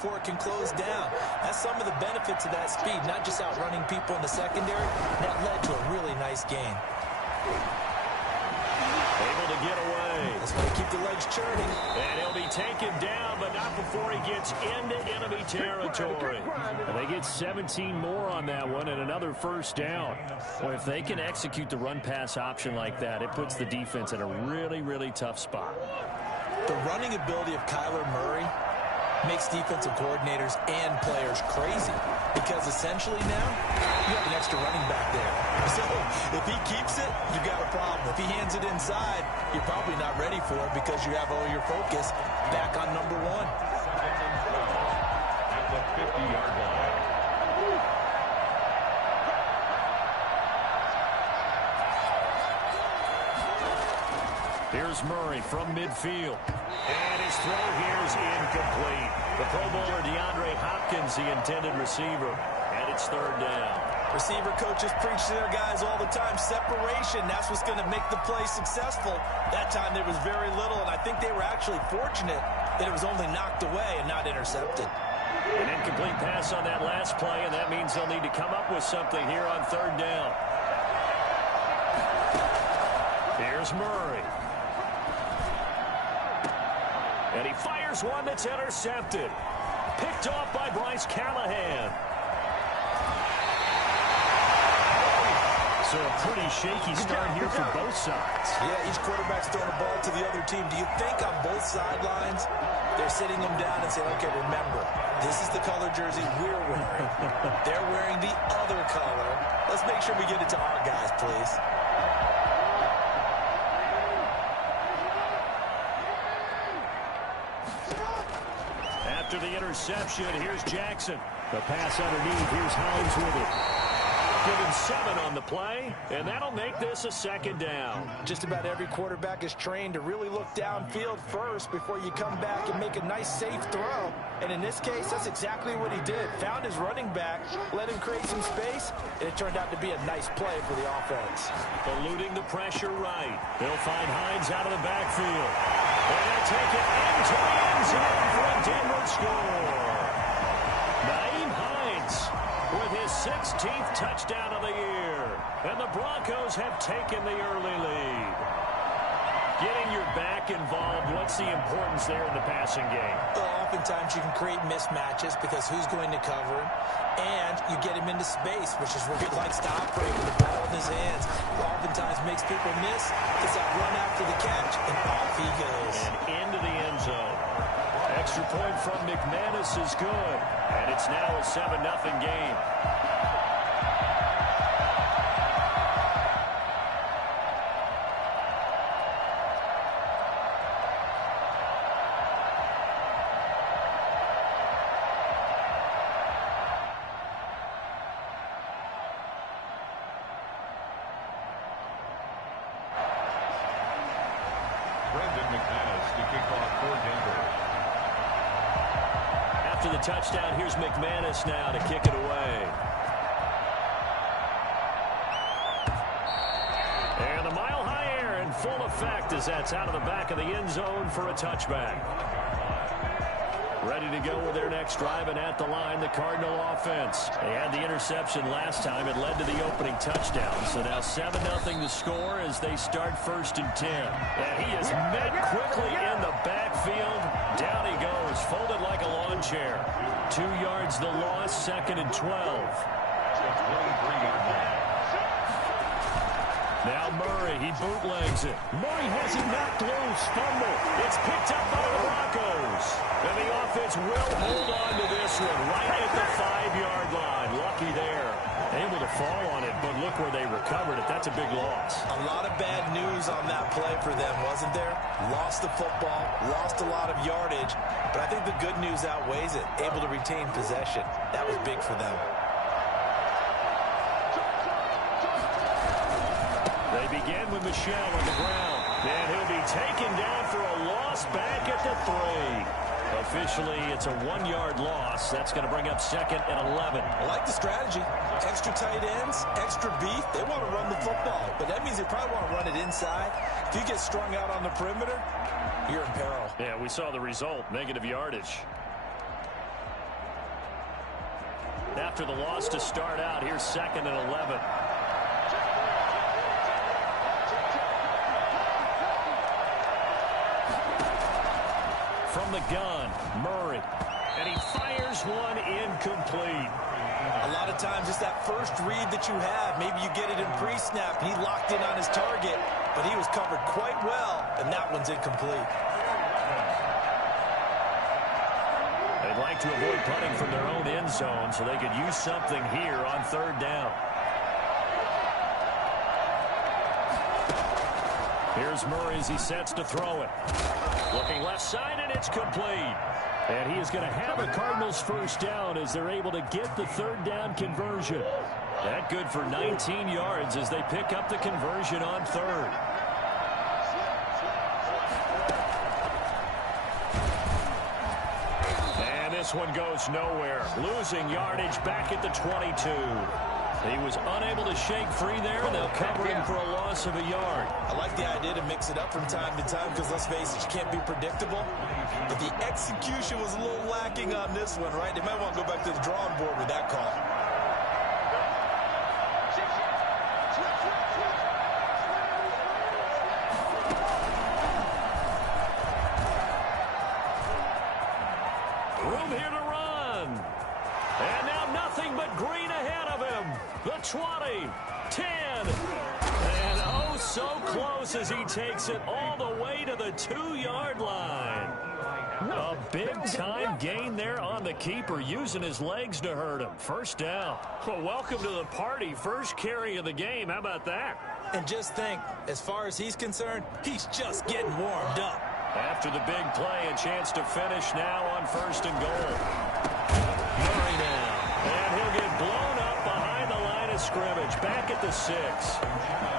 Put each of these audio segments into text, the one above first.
before it can close down. That's some of the benefits of that speed, not just outrunning people in the secondary. That led to a really nice gain. Able to get away. That's why they keep the legs churning. And he'll be taken down, but not before he gets into enemy territory. And they get 17 more on that one and another first down. Well, if they can execute the run-pass option like that, it puts the defense in a really, really tough spot. The running ability of Kyler Murray makes defensive coordinators and players crazy, because essentially now you have an extra running back there. So if he keeps it, you got a problem. If he hands it inside, you're probably not ready for it because you have all your focus back on number one. At the 50-yard line. Here's Murray from midfield. And his throw here is incomplete. The Pro Bowler DeAndre Hopkins, the intended receiver. And it's third down. Receiver coaches preach to their guys all the time. Separation, that's what's going to make the play successful. That time there was very little, and I think they were actually fortunate that it was only knocked away and not intercepted. An incomplete pass on that last play, and that means they'll need to come up with something here on third down. Here's Murray. And he fires one that's intercepted. Picked off by Bryce Callahan. So a pretty shaky start here for both sides. Yeah, each quarterback's throwing a ball to the other team. Do you think on both sidelines they're sitting them down and saying, okay, remember, this is the color jersey we're wearing. They're wearing the other color. Let's make sure we get it to our guys, please. After the interception, here's Jackson. The pass underneath. Here's Hines with it. Given 7 on the play, and that'll make this a second down. Just about every quarterback is trained to really look downfield first before you come back and make a nice, safe throw. And in this case, that's exactly what he did. Found his running back, let him create some space, and it turned out to be a nice play for the offense. Eluding the pressure right. They'll find Hines out of the backfield. And they'll take it into the end zone for a Denver score. Nyheim Hines with his 16th touchdown of the year. And the Broncos have taken the early lead. Getting your back involved, what's the importance there in the passing game? Well, oftentimes you can create mismatches because who's going to cover him, and you get him into space, which is where he likes to operate with the ball in his hands. Oftentimes makes people miss, gets that run after the catch, and off he goes. And into the end zone. Extra point from McManus is good, and it's now a 7-0 game. After the touchdown, here's McManus now to kick it away. And the mile-high air in full effect as that's out of the back of the end zone for a touchback. Ready to go with their next drive, and at the line, the Cardinal offense. They had the interception last time. It led to the opening touchdown. So now 7-0 to score as they start 1st and 10. And he is met quickly in the backfield. Down he goes, folded like a lawn chair. 2 yards the loss, 2nd and 12. Now Murray, he bootlegs it. Murray has it knocked loose, fumble. It's picked up by the Broncos. And the offense will hold on to this one right at the 5-yard line. Lucky there. Able to fall on it, but look where they recovered it. That's a big loss. A lot of bad news on that play for them, wasn't there? Lost the football, lost a lot of yardage, but I think the good news outweighs it. Able to retain possession. That was big for them. They begin with Michel on the ground. And he'll be taken down for a loss back at the 3. Officially, it's a 1-yard loss. That's going to bring up 2nd and 11. I like the strategy. Extra tight ends, extra beef. They want to run the football, but that means they probably want to run it inside. If you get strung out on the perimeter, you're in peril. Yeah, we saw the result, negative yardage. after the loss to start out. Here's 2nd and 11. From the gun, Murray. And he fires one incomplete. A lot of times it's that first read that you have. Maybe you get it in pre-snap, and he locked in on his target, but he was covered quite well, and that one's incomplete. They'd like to avoid punting from their own end zone, so they could use something here on 3rd down. Here's Murray as he sets to throw it. Looking left side, and it's complete. And he is going to have a Cardinals 1st down as they're able to get the 3rd down conversion. That good for 19 yards as they pick up the conversion on 3rd. And this one goes nowhere. Losing yardage back at the 22. He was unable to shake free there, and they'll cover him for a loss of a yard. I like the idea to mix it up from time to time because, let's face it, you can't be predictable. But the execution was a little lacking on this one, right? They might want to go back to the drawing board with that call. Room here to run. And now nothing but green ahead of him. The 20, 10, and oh so close as he takes it all the way to the 2-yard line. A big-time gain there on the keeper, using his legs to hurt him. 1st down. Well, welcome to the party. First carry of the game. How about that? And just think, as far as he's concerned, he's just getting warmed up. After the big play, a chance to finish now on 1st and goal. Murray now. And he'll get blown up behind the line of scrimmage. Back at the 6.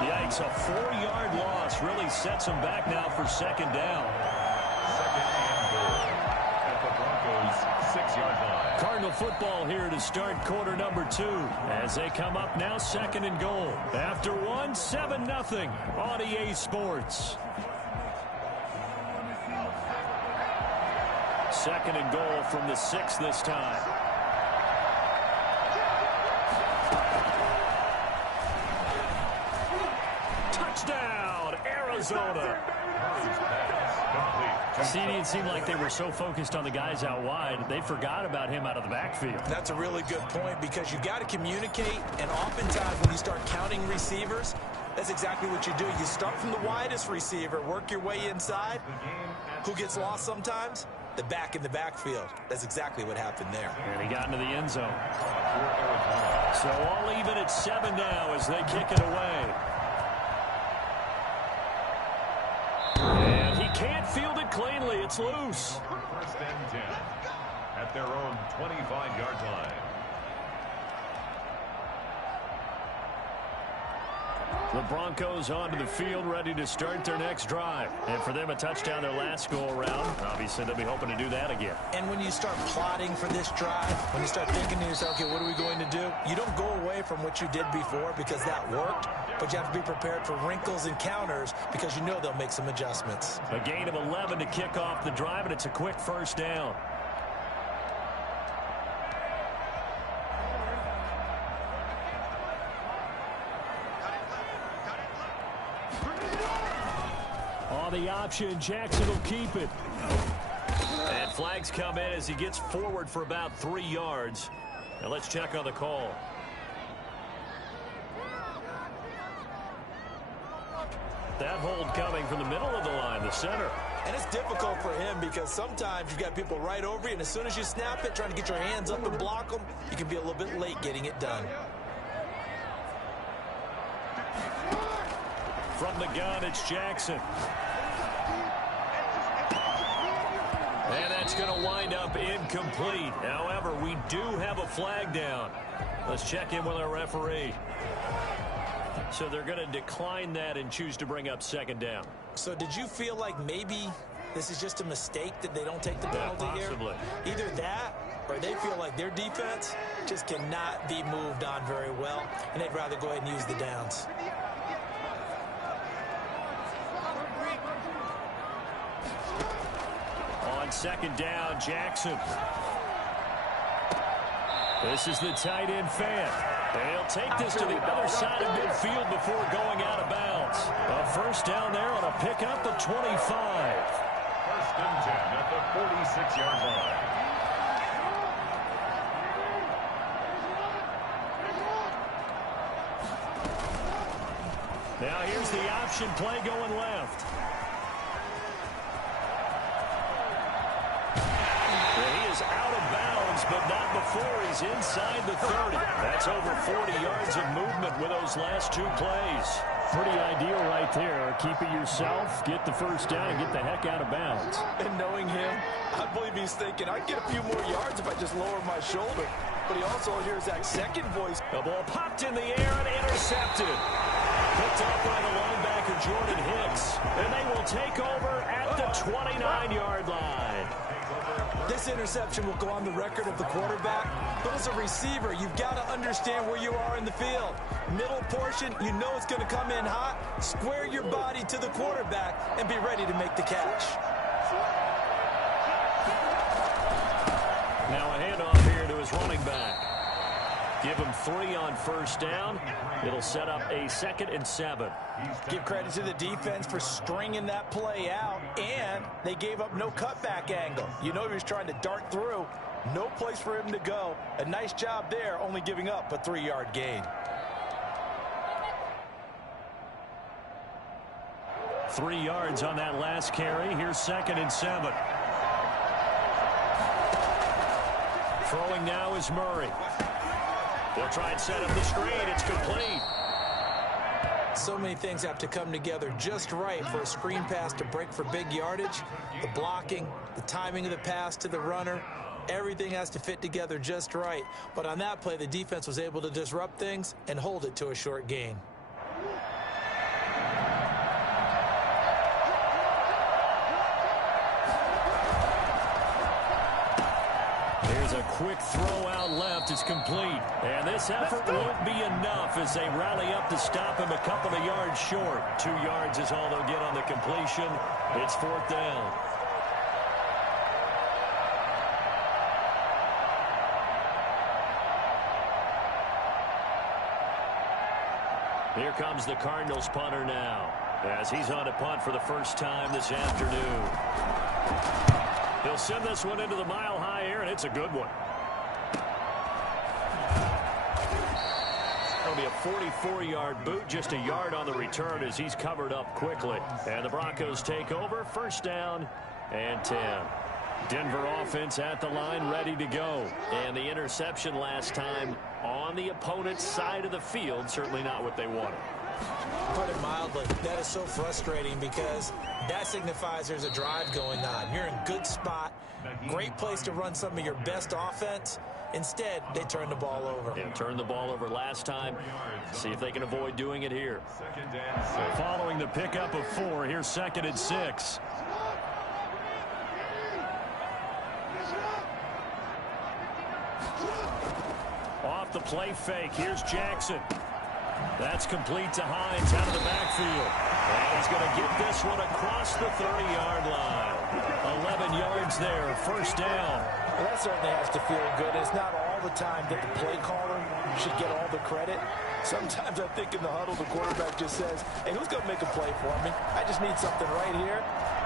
Yikes, a 4-yard loss really sets him back now for 2nd down. 2nd and goal at the Broncos' 6-yard line. Cardinal football here to start quarter number 2 as they come up now 2nd and goal. After 1, 7-0 on EA Sports. 2nd and goal from the 6 this time. Touchdown, Arizona. See, it seemed like they were so focused on the guys out wide, they forgot about him out of the backfield. That's a really good point because you've got to communicate, and oftentimes when you start counting receivers, that's exactly what you do. You start from the widest receiver, work your way inside. Who gets lost sometimes? The back in the backfield. That's exactly what happened there. And he got into the end zone. So all even at 7 now as they kick it away. And he can't field it cleanly. It's loose. 1st and 10 at their own 25-yard line. The Broncos onto the field, ready to start their next drive. And for them, a touchdown their last go-around. Obviously, they'll be hoping to do that again. And when you start plotting for this drive, when you start thinking to yourself, okay, what are we going to do? You don't go away from what you did before because that worked, but you have to be prepared for wrinkles and counters because you know they'll make some adjustments. A gain of 11 to kick off the drive, and it's a quick 1st down. On the option, Jackson will keep it. And flags come in as he gets forward for about 3 yards. Now let's check on the call. That hold coming from the middle of the line, the center. And it's difficult for him because sometimes you've got people right over you, and as soon as you snap it, trying to get your hands up and block them, you can be a little bit late getting it done. From the gun, it's Jackson. And that's going to wind up incomplete. However, we do have a flag down. Let's check in with our referee. So they're going to decline that and choose to bring up 2nd down. So did you feel like maybe this is just a mistake that they don't take the penalty here? Possibly. Either that or they feel like their defense just cannot be moved on very well, and they'd rather go ahead and use the downs. On 2nd down, Jackson. This is the tight end fan. And he'll take this to the other side of midfield before going out of bounds. A first down there on a pickup of 25. First and 10 at the 46-yard line. Now here's the option play going left. He is out of bounds, but not before he's inside the 30. That's over 40 yards of movement with those last two plays. Pretty ideal right there. Keep it yourself, get the first down, and get the heck out of bounds. And knowing him, I believe he's thinking, I'd get a few more yards if I just lower my shoulder. But he also hears that second voice. The ball popped in the air and intercepted. Picked up by the linebacker, Jordan Hicks. And they will take over at the 29-yard line. This interception will go on the record of the quarterback, but as a receiver, you've got to understand where you are in the field. Middle portion, you know it's going to come in hot. Square your body to the quarterback and be ready to make the catch. Now a handoff here to his running back. Give him 3 on first down. It'll set up a 2nd and 7. Give credit to the defense for stringing that play out, and they gave up no cutback angle. You know he was trying to dart through. No place for him to go. A nice job there, only giving up a 3-yard gain. 3 yards on that last carry. Here's 2nd and 7. Throwing now is Murray. They'll try and set up the screen. It's complete. So many things have to come together just right for a screen pass to break for big yardage. The blocking, the timing of the pass to the runner, everything has to fit together just right. But on that play, the defense was able to disrupt things and hold it to a short gain. There's a quick throw out left. It's complete. And this effort won't be enough as they rally up to stop him a couple of yards short. 2 yards is all they'll get on the completion. It's 4th down. Here comes the Cardinals punter now, as he's on to punt for the first time this afternoon. He'll send this one into the mile-high air, and it's a good one. That'll be a 44-yard boot, just a yard on the return as he's covered up quickly. And the Broncos take over, first down and 10. Denver offense at the line, ready to go. And the interception last time on the opponent's side of the field, certainly not what they wanted. Put it mildly, that is so frustrating because that signifies there's a drive going on. You're in good spot, great place to run some of your best offense. Instead, they turn the ball over. Yeah, turned the ball over last time. See if they can avoid doing it here. Following the pickup of 4, here's 2nd and 6. Off the play fake, here's Jackson. That's complete to Hines out of the backfield. And he's going to get this one across the 30-yard line. 11 yards there, first down. Well, that certainly has to feel good. It's not all the time that the play caller should get all the credit. Sometimes I think in the huddle, the quarterback just says, hey, who's going to make a play for me? I just need something right here.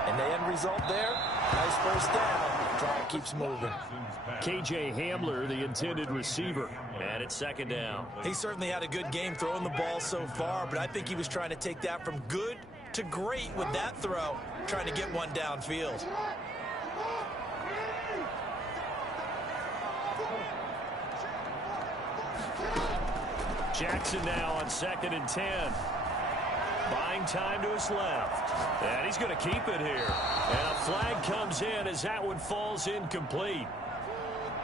And the end result there, nice first down. Drive keeps moving. K.J. Hamler, the intended receiver. And it's 2nd down. He certainly had a good game throwing the ball so far, but I think he was trying to take that from good to great with that throw, trying to get one downfield. Jackson now on 2nd and 10. Buying time to his left. And he's going to keep it here. And a flag comes in as that one falls incomplete.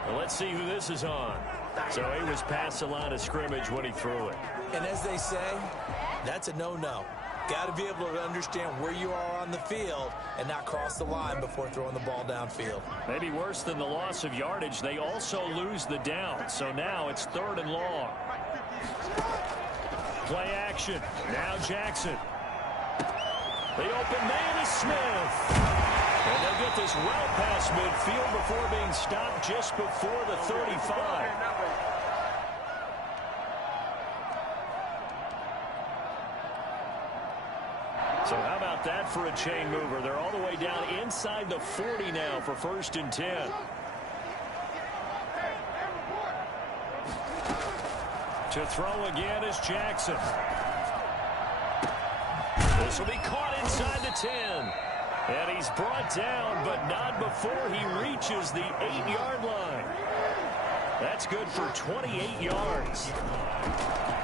Well, let's see who this is on. So he was past the line of scrimmage when he threw it. And as they say, that's a no-no. Got to be able to understand where you are on the field and not cross the line before throwing the ball downfield. Maybe worse than the loss of yardage, they also lose the down. So now it's 3rd and long. Play action. Now Jackson. The open man is Smith. And they'll get this well past midfield before being stopped just before the 35. So how about that for a chain mover? They're all the way down inside the 40 now for 1st and 10. To throw again is Jackson. This will be caught inside the 10. And he's brought down, but not before he reaches the 8-yard line. That's good for 28 yards.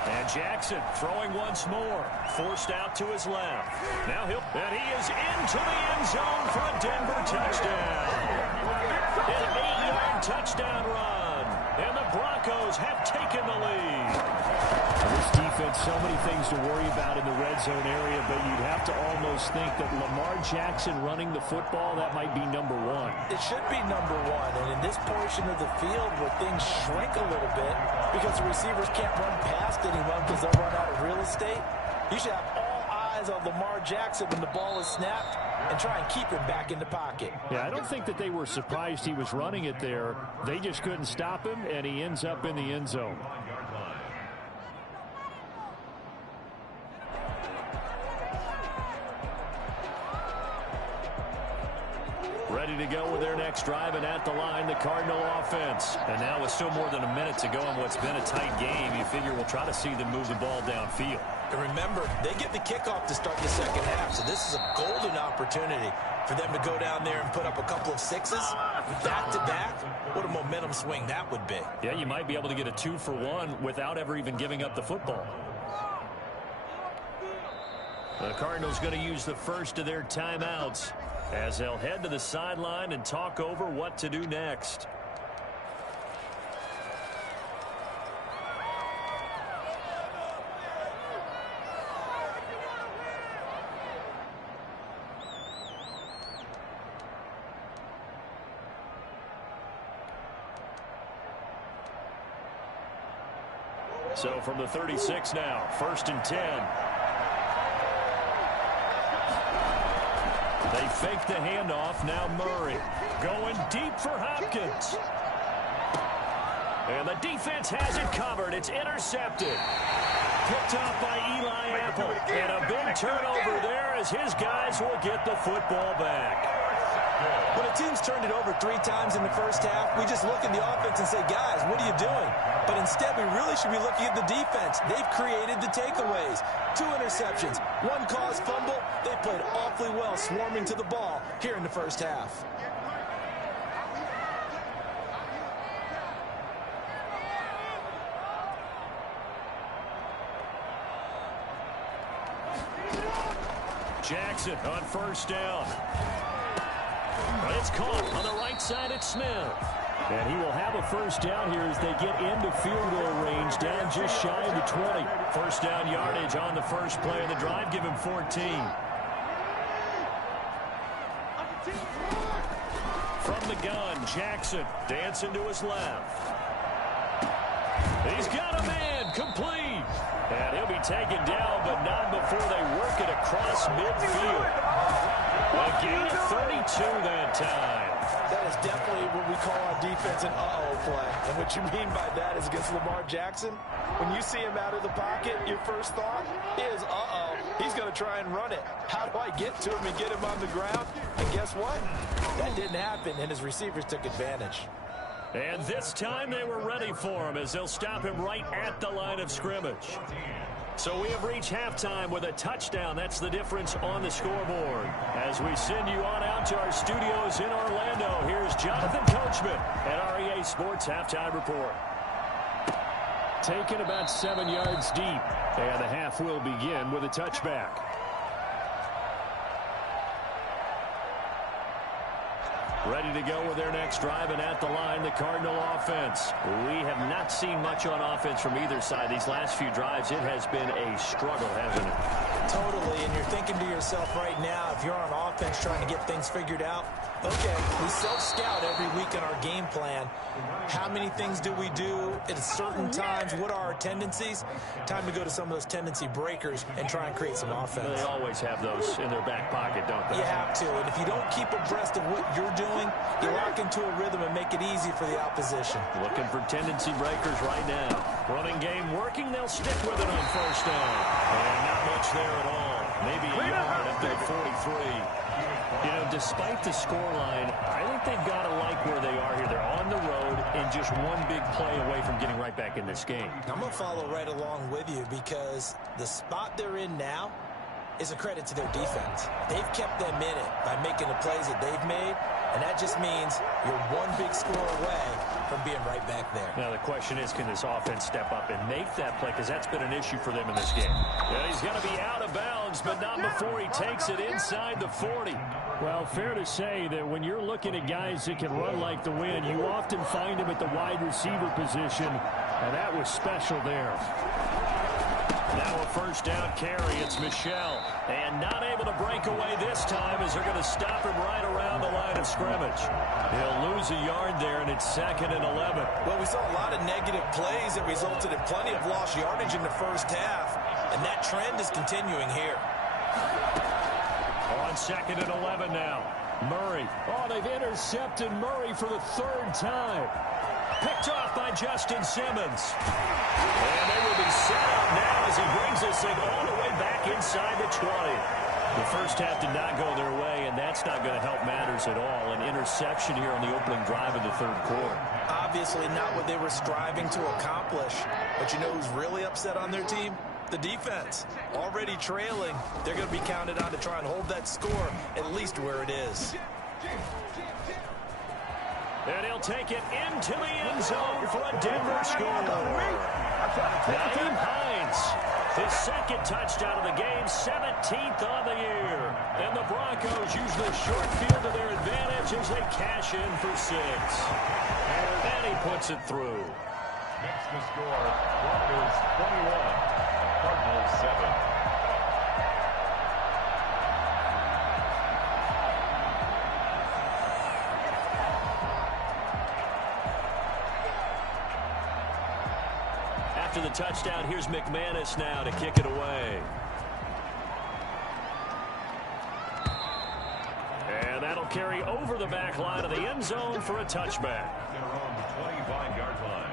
And Jackson throwing once more. Forced out to his left. Now and he is into the end zone for a Denver touchdown. An 8-yard touchdown run. And the Broncos have taken the lead. This defense, so many things to worry about in the red zone area, but you'd have to almost think that Lamar Jackson running the football, that might be number one. It should be number one, and in this portion of the field where things shrink a little bit because the receivers can't run past anyone because they'll run out of real estate, you should have all eyes on Lamar Jackson when the ball is snapped and try and keep him back in the pocket. Yeah, I don't think that they were surprised he was running it there. They just couldn't stop him, and he ends up in the end zone. Ready to go with their next drive, and at the line, the Cardinal offense. And now with still more than a minute to go in what's been a tight game, you figure we'll try to see them move the ball downfield. And remember, they get the kickoff to start the second half, so this is a golden opportunity for them to go down there and put up a couple of sixes back-to-back. What a momentum swing that would be. Yeah, you might be able to get a 2-for-1 without ever even giving up the football. The Cardinals going to use the first of their timeouts as they'll head to the sideline and talk over what to do next. So from the 36 now, 1st and 10. They fake the handoff. Now Murray going deep for Hopkins. And the defense has it covered. It's intercepted. Picked off by Eli Apple. And a big turnover there as his guys will get the football back. When a team's turned it over 3 times in the first half, we just look at the offense and say, guys, what are you doing? But instead, we really should be looking at the defense. They've created the takeaways. 2 interceptions, 1 caused fumble. They played awfully well swarming to the ball here in the first half. Jackson on 1st down. But it's caught on the right side at Smith. And he will have a 1st down here as they get into field goal range, down just shy of the 20. 1st down yardage on the first play of the drive. Give him 14. From the gun, Jackson dancing to his left. He's got a man, complete. And he'll be taken down, but not before they work it across midfield. A gain of 32 that time. That is definitely what we call our defense an uh-oh play. And what you mean by that is against Lamar Jackson, when you see him out of the pocket, your first thought is, uh-oh, he's going to try and run it. How do I get to him and get him on the ground? And guess what? That didn't happen, and his receivers took advantage. And this time they were ready for him as they'll stop him right at the line of scrimmage. So we have reached halftime with a touchdown. That's the difference on the scoreboard. As we send you on out to our studios in Orlando, here's Jonathan Coachman at REA Sports Halftime Report. Taken about 7 yards deep, and the half will begin with a touchback. Ready to go with their next drive, and at the line, the Cardinal offense. We have not seen much on offense from either side. These last few drives, it has been a struggle, hasn't it? Totally, and you're thinking to yourself right now, if you're on offense trying to get things figured out, okay, we self-scout every week in our game plan. How many things do we do at certain times? What are our tendencies? Time to go to some of those tendency breakers and try and create some offense. They always have those in their back pocket, don't they? You have to, and if you don't keep abreast of what you're doing, you lock into a rhythm and make it easy for the opposition. Looking for tendency breakers right now. Running game working, they'll stick with it on first down. And not much there at all. Maybe a yard up to the 43. You know, despite the scoreline, I think they've got to like where they are here. They're on the road and just one big play away from getting right back in this game. I'm going to follow right along with you because the spot they're in now is a credit to their defense. They've kept them in it by making the plays that they've made, and that just means you're one big score away from being right back there. Now the question is, can this offense step up and make that play, because that's been an issue for them in this game. And he's going to be out of bounds, but not before he takes it inside the 40. Well, fair to say that when you're looking at guys that can run like the wind, you often find them at the wide receiver position, and that was special there. Now a first down carry. It's Michel. And not able to break away this time as they're going to stop him right around the line of scrimmage. He'll lose a yard there, and it's 2nd and 11. Well, we saw a lot of negative plays that resulted in plenty of lost yardage in the first half, and that trend is continuing here. On 2nd and 11 now. Murray. Oh, they've intercepted Murray for the 3rd time. Picked off by Justin Simmons. And they will be set up now as he brings this thing all the way back inside the 20. The first half did not go their way, and that's not going to help matters at all. An interception here on the opening drive of the 3rd quarter. Obviously not what they were striving to accomplish. But you know who's really upset on their team? The defense. Already trailing. They're going to be counted on to try and hold that score at least where it is. And he'll take it into the end zone for a Denver score. Naeem Hines, his 2nd touchdown of the game, 17th on the year. And the Broncos use the short field to their advantage as they cash in for 6. And he puts it through. Next to score, Broncos 21, Cardinals 7. After the touchdown, here's McManus now to kick it away. And that'll carry over the back line of the end zone for a touchback. Their own 25-yard line.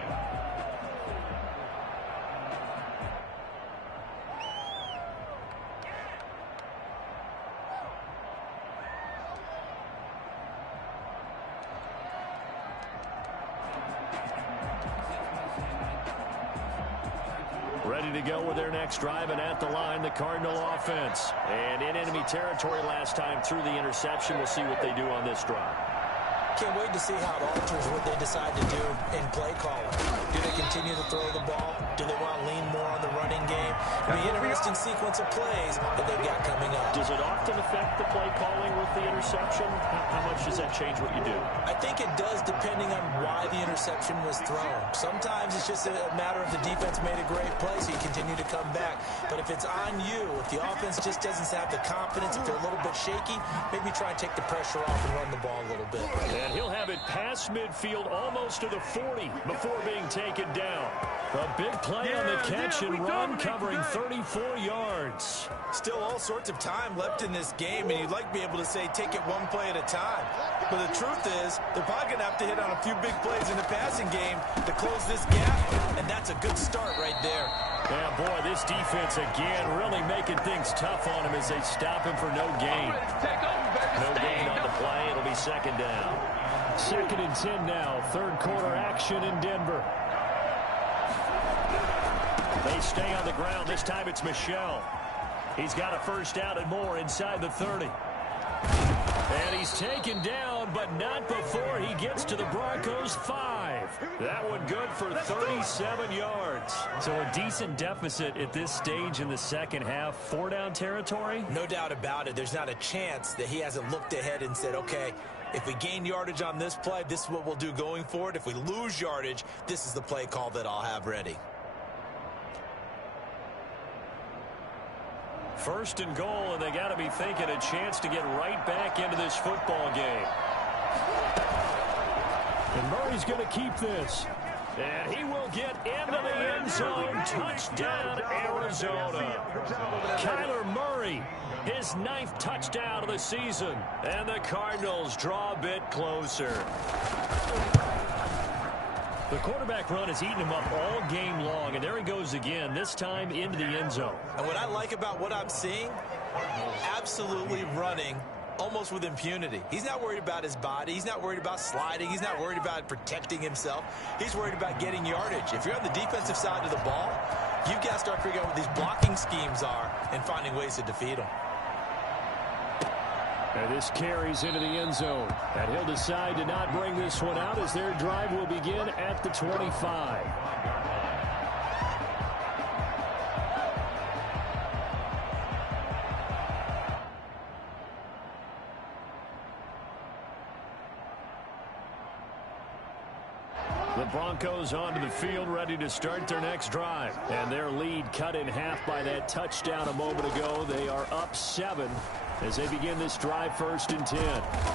Ready to go with their next drive, and at the line, the Cardinal offense. And in enemy territory last time through the interception. We'll see what they do on this drive. Can't wait to see how it alters what they decide to do in play calling. Do they continue to throw the ball? Do they want to lean more on the running game? It'll be an interesting sequence of plays that they've got coming up. Does it often affect the play calling with the interception? How much does that change what you do? I think it does, depending on why the interception was thrown. Sometimes it's just a matter of the defense made a great play, so you continue to come back. But if it's on you, if the offense just doesn't have the confidence, if they're a little bit shaky, maybe try and take the pressure off and run the ball a little bit. And he'll have it past midfield almost to the 40 before being taken down. A big play on the catch and run, covering 34 yards. Still all sorts of time left in this game, and you'd like to be able to say take it one play at a time. But the truth is, they're probably going to have to hit on a few big plays in the passing game to close this gap, and that's a good start right there. Yeah, boy, this defense again really making things tough on him as they stop him for no gain. No gain on the play. It'll be 2nd down. 2nd and 10 now. 3rd quarter action in Denver. They stay on the ground. This time it's Michel. He's got a first down and more inside the 30. And he's taken down, but not before he gets to the Broncos' 5. That one good for 37 yards. So a decent deficit at this stage in the second half. 4-down territory? No doubt about it. There's not a chance that he hasn't looked ahead and said, okay, If we gain yardage on this play, this is what we'll do going forward. If we lose yardage, this is the play call that I'll have ready. First and goal, and they got to be thinking a chance to get right back into this football game. And Murray's going to keep this. And he will get into the end zone. Touchdown, Arizona. Kyler Murray, his 9th touchdown of the season. And the Cardinals draw a bit closer. The quarterback run has eaten him up all game long, and there he goes again, this time into the end zone. And what I like about what I'm seeing, absolutely running almost with impunity. He's not worried about his body. He's not worried about sliding. He's not worried about protecting himself. He's worried about getting yardage. If you're on the defensive side of the ball, you've got to start figuring out what these blocking schemes are and finding ways to defeat them. And this carries into the end zone. And he'll decide to not bring this one out as their drive will begin at the 25. The Broncos onto the field, ready to start their next drive. And their lead cut in half by that touchdown a moment ago. They are up 7 as they begin this drive, 1st and 10.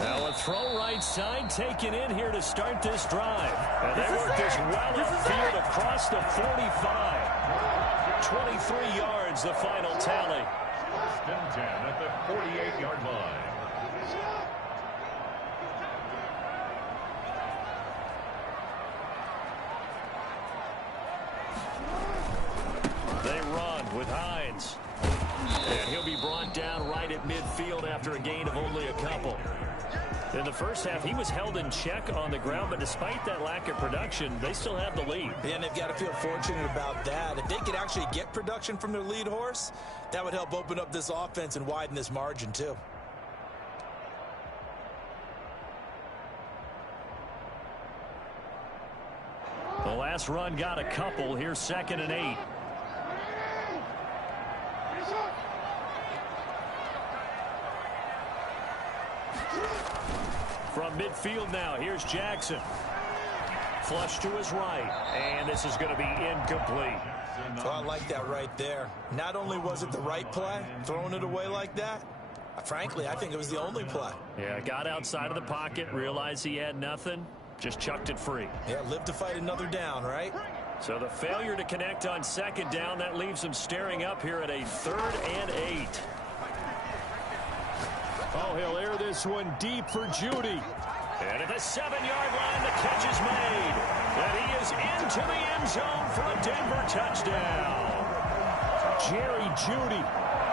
Now a throw right side taken in here to start this drive. And they work this well upfield across the 45. 23 yards, the final tally. 1st and 10 at the 48-yard line. They run with Hines. And he'll be brought down right at midfield after a gain of only a couple. In the first half, he was held in check on the ground, but despite that lack of production, they still have the lead. And they've got to feel fortunate about that. If they could actually get production from their lead horse, that would help open up this offense and widen this margin too. The last run got a couple. Here's 2nd and 8. From midfield now, here's Jackson. Flush to his right, and this is going to be incomplete. Oh, I like that right there. Not only was it the right play, throwing it away like that, frankly, I think it was the only play. Yeah, got outside of the pocket, realized he had nothing, just chucked it free. Yeah, live to fight another down, right? So the failure to connect on 2nd down, that leaves him staring up here at a 3rd and 8. Oh, he'll air this one deep for Judy. And at the 7-yard line, the catch is made. And he is into the end zone for a Denver touchdown. Jerry Judy,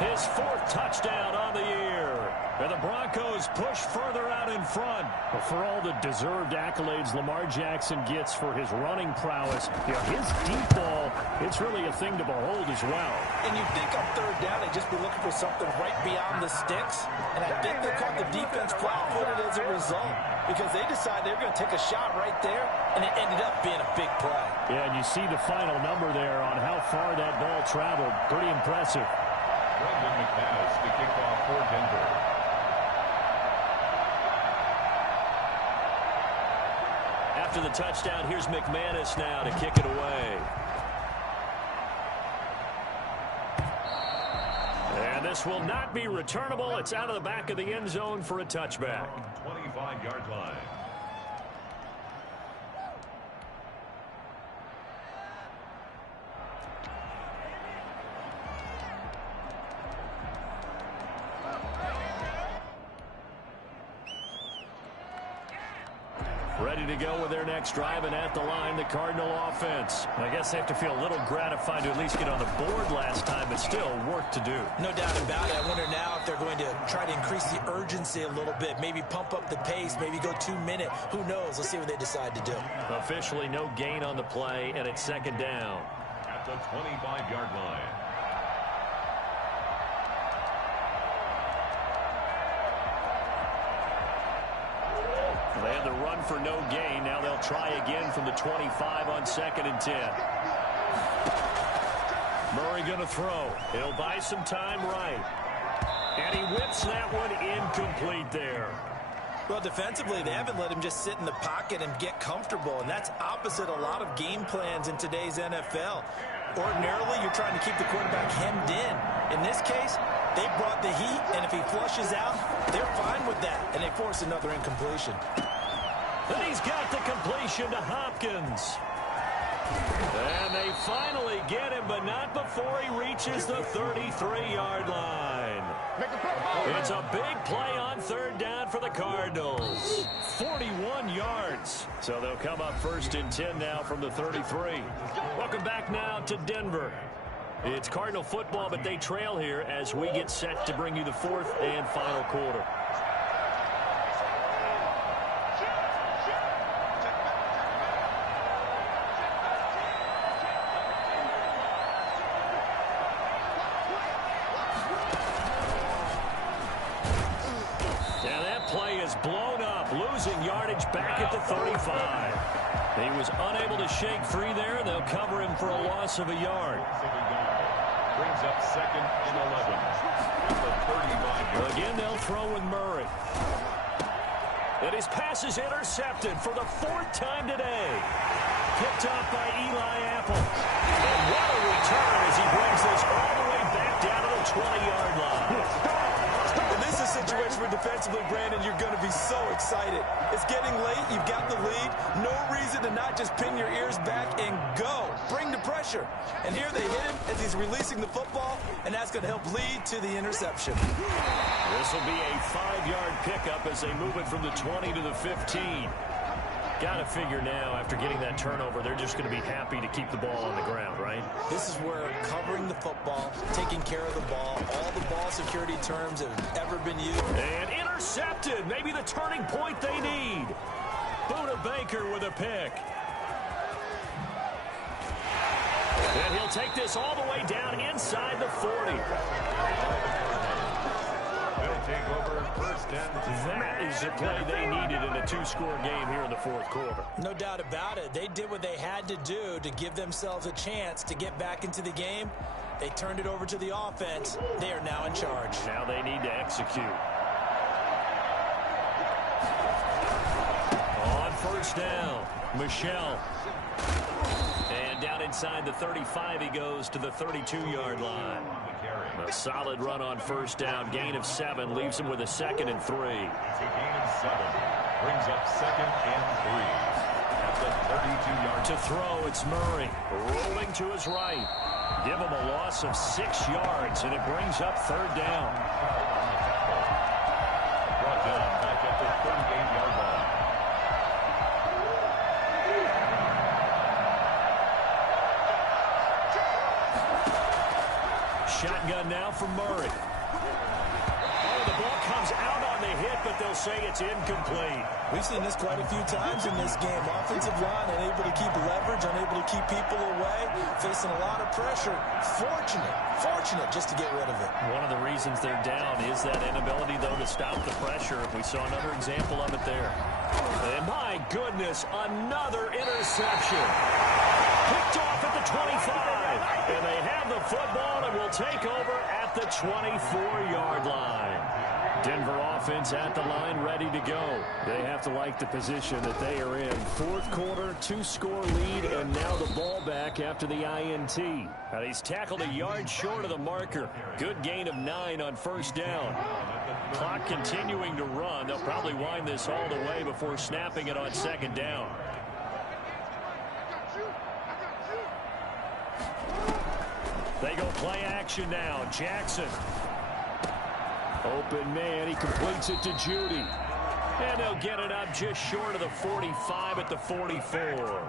his 4th touchdown on the year. And the Broncos push further out in front. But for all the deserved accolades Lamar Jackson gets for his running prowess, his deep ball, it's really a thing to behold as well. And you think on 3rd down, they'd just be looking for something right beyond the sticks. And I think they caught the defense flat-footed as a result because they decided they were going to take a shot right there, and it ended up being a big play. Yeah, and you see the final number there on how far that ball traveled. Pretty impressive. Brendan McManus to kick off for Denver. After the touchdown, here's McManus now to kick it away. And this will not be returnable. It's out of the back of the end zone for a touchback. 25-yard line. Ready to go with their next drive, and at the line, the Cardinal offense. I guess they have to feel a little gratified to at least get on the board last time, but still work to do. No doubt about it. I wonder now if they're going to try to increase the urgency a little bit, maybe pump up the pace, maybe go 2-minute. Who knows? Let's see what they decide to do. Officially no gain on the play, and it's 2nd down. At the 25-yard line. They had the run for no gain. Now they'll try again from the 25 on 2nd and 10. Murray going to throw. He'll buy some time right. And he whips that one incomplete there. Well, defensively, they haven't let him just sit in the pocket and get comfortable, and that's opposite a lot of game plans in today's NFL. Ordinarily, you're trying to keep the quarterback hemmed in. In this case, they brought the heat, and if he flushes out, they're fine with that, and they force another incompletion. And he's got the completion to Hopkins. And they finally get him, but not before he reaches the 33-yard line. It's a big play on third down for the Cardinals. 41 yards. So they'll come up 1st and 10 now from the 33. Welcome back now to Denver. It's Cardinal football, but they trail here as we get set to bring you the 4th and final quarter. Blown up, losing yardage back at the 35. He was unable to shake free there. They'll cover him for a loss of a yard. Brings up 2nd and 11. At the 35. Again, they'll throw with Murray. And his pass is intercepted for the 4th time today. Picked off by Eli Apple. And what a return as he brings this all the way back down to the 20-yard line. This is a situation where defensively, Brandon, you're going to be so excited. It's getting late. You've got the lead. No reason to not just pin your ears back and go. Bring the pressure. And here they hit him as he's releasing the football, and that's going to help lead to the interception. This will be a 5-yard pickup as they move it from the 20 to the 15. Got to figure now, after getting that turnover, they're just going to be happy to keep the ball on the ground, right? This is where covering the football, taking care of the ball, all the ball security terms that have ever been used. And intercepted, maybe the turning point they need. Buda Baker with a pick. And he'll take this all the way down inside the 40. Take over 1st and 10. That is the play they needed in a 2-score game here in the 4th quarter. No doubt about it. They did what they had to do to give themselves a chance to get back into the game. They turned it over to the offense. They are now in charge. Now they need to execute. On 1st down, Michel. And down inside the 35, he goes to the 32-yard line. A solid run on 1st down. Gain of 7 leaves him with a 2nd and 3. It's a gain of 7. Brings up 2nd and 3. At the 32-yard. To throw, it's Murray. Rolling to his right. Give him a loss of 6 yards, and it brings up 3rd down. Brought down back at the 38-yard line. Shotgun now for Murray. Oh, the ball comes out on the hit, but they'll say it's incomplete. We've seen this quite a few times in this game. Offensive line unable to keep leverage, unable to keep people away, facing a lot of pressure. Fortunate just to get rid of it. One of the reasons they're down is that inability, though, to stop the pressure. We saw another example of it there. And my goodness, another interception. Picked off at the 25. And they have the football and will take over at the 24-yard line. Denver offense at the line, ready to go. They have to like the position that they are in. 4th quarter, 2-score lead, and now the ball back after the INT. And he's tackled a yard short of the marker. Good gain of 9 on 1st down. Clock continuing to run. They'll probably wind this all the way before snapping it on 2nd down. They go play action now. Jackson. Open man. He completes it to Judy. And they'll get it up just short of the 45 at the 44.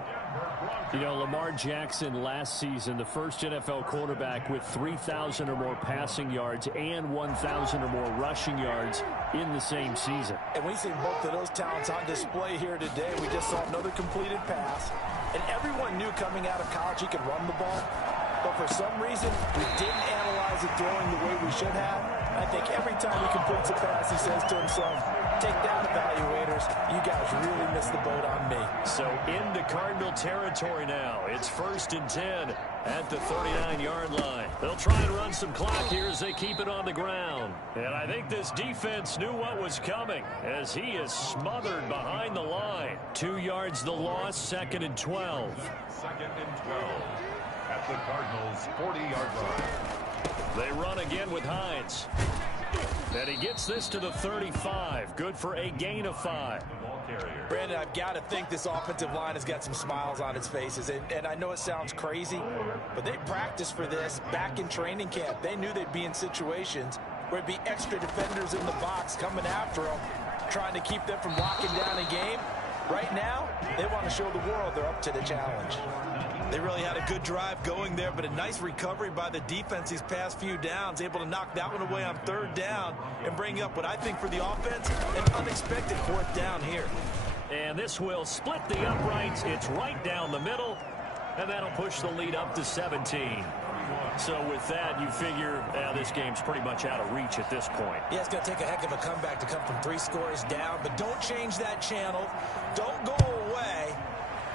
You know, Lamar Jackson last season, the first NFL quarterback with 3,000 or more passing yards and 1,000 or more rushing yards in the same season. And we see both of those talents on display here today. We just saw another completed pass. And everyone knew coming out of college he could run the ball. But for some reason, we didn't analyze it throwing the way we should have. I think every time he completes a pass, he says to himself, take that, evaluators. You guys really missed the boat on me. So into Cardinal territory now. It's 1st and 10 at the 39-yard line. They'll try and run some clock here as they keep it on the ground. And I think this defense knew what was coming as he is smothered behind the line. 2 yards the loss, 2nd and 12. 2nd and 12 at the Cardinals' 40-yard line. They run again with Hines. And he gets this to the 35. Good for a gain of 5. Brandon, I've got to think this offensive line has got some smiles on its faces. And I know it sounds crazy, but they practiced for this back in training camp. They knew they'd be in situations where it'd be extra defenders in the box coming after them, trying to keep them from locking down a game. Right now, they want to show the world they're up to the challenge. They really had a good drive going there, but a nice recovery by the defense these past few downs, able to knock that one away on 3rd down and bring up what I think for the offense, an unexpected 4th down here. And this will split the uprights. It's right down the middle, and that'll push the lead up to 17. So with that, you figure this game's pretty much out of reach at this point. Yeah, it's going to take a heck of a comeback to come from 3 scores down, but don't change that channel. Don't go away.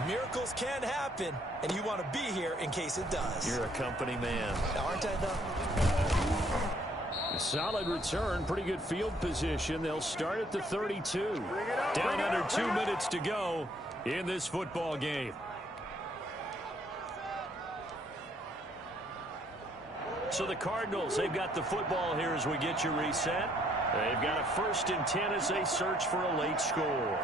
Miracles can happen, and you want to be here in case it does. You're a company man. Aren't I, though? Solid return, pretty good field position. They'll start at the 32. Down under 2 minutes to go in this football game. So the Cardinals, they've got the football here as we get you reset. They've got a 1st and 10 as they search for a late score.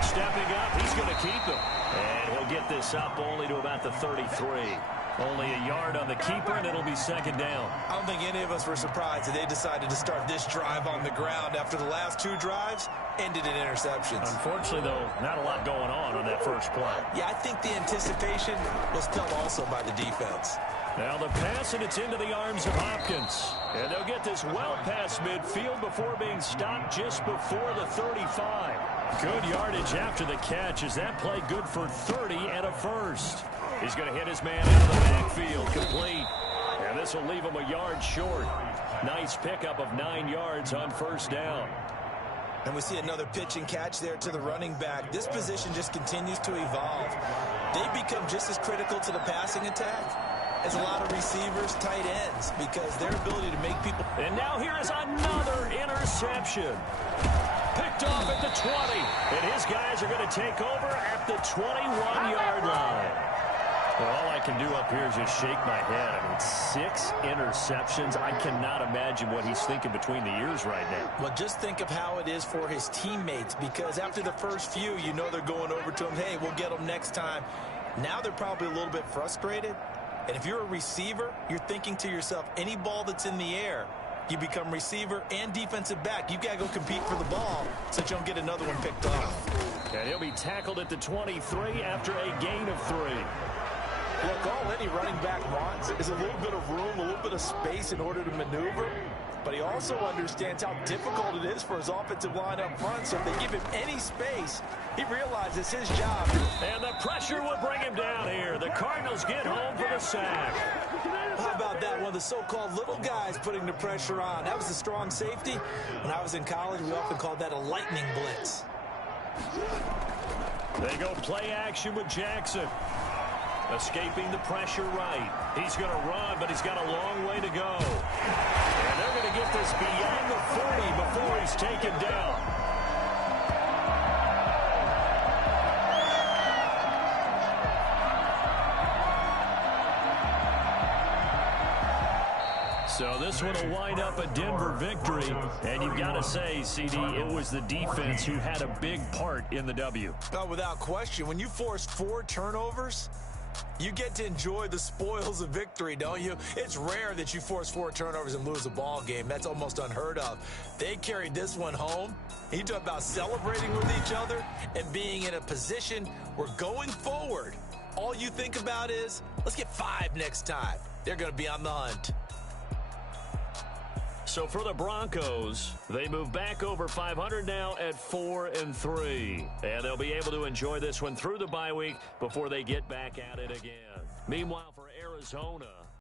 Stepping up, he's going to keep it. And he'll get this up only to about the 33. Only a yard on the keeper, and it'll be 2nd down. I don't think any of us were surprised that they decided to start this drive on the ground after the last 2 drives ended in interceptions. Unfortunately, though, not a lot going on that first play. Yeah, I think the anticipation was felt also by the defense. Now the pass, and it's into the arms of Hopkins. And they'll get this well past midfield before being stopped just before the 35. Good yardage after the catch. Is that play good for 30 and a 1st? He's going to hit his man out of the backfield, complete. And this will leave him a yard short. Nice pickup of 9 yards on 1st down. And we see another pitch and catch there to the running back. This position just continues to evolve. They become just as critical to the passing attack as a lot of receivers, tight ends, because their ability to make people... And now here is another interception. Picked off at the 20. And his guys are going to take over at the 21-yard line. Well, all I can do up here is just shake my head. I mean, 6 interceptions. I cannot imagine what he's thinking between the ears right now. Well, just think of how it is for his teammates, because after the first few, you know they're going over to him, hey, we'll get them next time. Now they're probably a little bit frustrated. And if you're a receiver, you're thinking to yourself, any ball that's in the air, you become receiver and defensive back. You've got to go compete for the ball so that you don't get another one picked off. And he'll be tackled at the 23 after a gain of 3. Look, all any running back wants is a little bit of room, a little bit of space in order to maneuver. But he also understands how difficult it is for his offensive line up front. So if they give him any space, he realizes his job. And the pressure will bring him down here. The Cardinals get home for the sack. How about that? One of the so-called little guys putting the pressure on. That was a strong safety. When I was in college, we often called that a lightning blitz. They go play action with Jackson. Escaping the pressure right. He's going to run, but he's got a long way to go. And they're going to get this beyond the 40 before he's taken down. So this one will wind up a Denver victory. And you've got to say, CD, it was the defense who had a big part in the W. Oh, without question. When you force 4 turnovers, you get to enjoy the spoils of victory, don't you? It's rare that you force 4 turnovers and lose a ball game. That's almost unheard of. They carried this one home. You talk about celebrating with each other and being in a position where going forward, all you think about is, let's get 5 next time. They're going to be on the hunt. So for the Broncos, they move back over 500 now at 4-3. And they'll be able to enjoy this one through the bye week before they get back at it again. Meanwhile, for Arizona,